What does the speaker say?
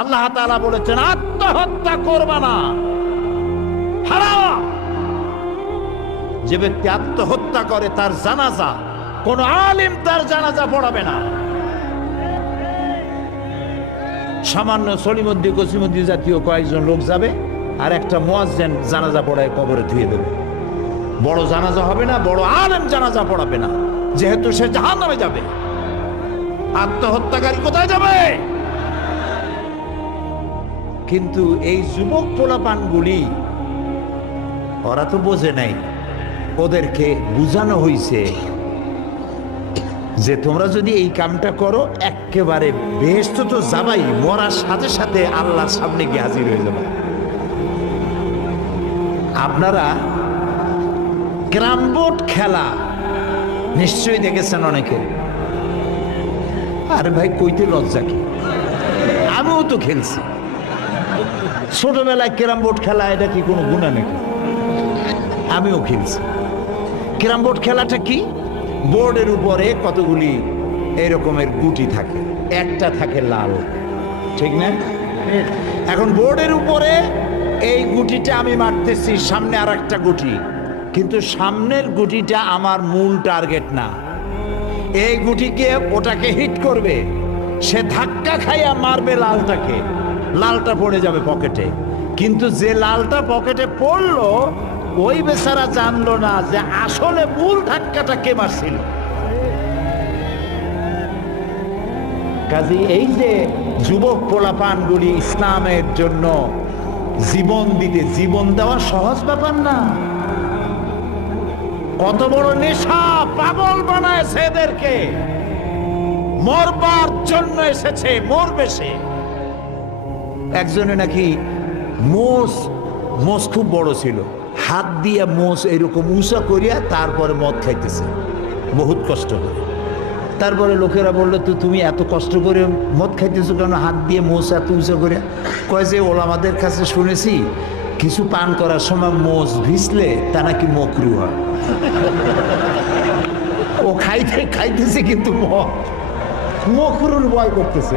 আল্লাহ তাআলা বলেছেন আত্মহত্যা করবা না, হারাম। যে ব্যক্তি আত্মহত্যা করে তার জানাজা কোন আলিম তার জানাজা পড়াবে না। সামান্য সলিমুদ্দি কসিমুদ্দি জাতীয় কয়েকজন লোক যাবে, আর একটা মুয়াজ্জিন জানাজা পড়ায় কবরে ধুয়ে দেবে। বড় জানাজা হবে না, বড় আলেম জানাজা পড়াবে না, যেহেতু সে জাহান্নামে যাবে। আত্মহত্যাকারী কোথায় যাবে? কিন্তু এই যুবক পোলাপানগুলি ওরা তো বোঝে নাই, ওদেরকে বুঝানো হইছে যে তোমরা যদি এই কামটা করো একেবারে বেহেশত তো যাবাই, মরার সাথে সাথে আল্লাহর সামনে গিয়ে হাজির হয়ে যাবে। আপনারা ক্যারাম বোর্ড খেলা নিশ্চয়ই দেখেছেন অনেকে। আরে ভাই কইতে লজ্জা কি, আমিও তো খেলছি ছোটবেলায় ক্যারাম বোর্ড খেলা, এটা কি কোনো গুনাহ নাকি? আমিও খেলছি। ক্যারাম বোর্ড খেলাটা কি? বোর্ডের উপরে কতগুলি এরকমের গুটি থাকে, একটা থাকে লাল, ঠিক না? এখন বোর্ডের উপরে এই গুটিটা আমি মারতেছি, সামনে আর একটা গুটি, কিন্তু সামনের গুটিটা আমার মূল টার্গেট না। এই গুটিকে ওটাকে হিট করবে, সে ধাক্কা খাইয়া মারবে লালটাকে, লালটা পড়ে যাবে পকেটে। কিন্তু যে লালটা পকেটে পড়লো ওই বেচারা জানলো না যে আসলে মূল ধাক্কাটা কে মারছিল। কাজী এই যে যুবক পোলাপানগুলি ইসলামের জন্য জীবন দিতে, জীবন দেওয়া সহজ ব্যাপার না। কত বড় নেশা, পাগল বানায় এদেরকে, মরবার জন্য এসেছে, মরবে সে। একজনে নাকি মোষ খুব বড় ছিল, হাত দিয়ে মোষ এরকম উঁচা করিয়া তারপরে মদ খাইতেছে বহুত কষ্ট করে। তারপরে লোকেরা বললো তো তুমি এত কষ্ট করে মদ খাইতেছো কেন, হাত দিয়ে মোষ এত উঁচা করিয়া? কয় যে ওলামাদের কাছে শুনেছি কিছু পান করার সময় মোষ ভিজলে তা নাকি মকরু হয়। ও খাইতেছে কিন্তু মকরুর ভয় করতেছে।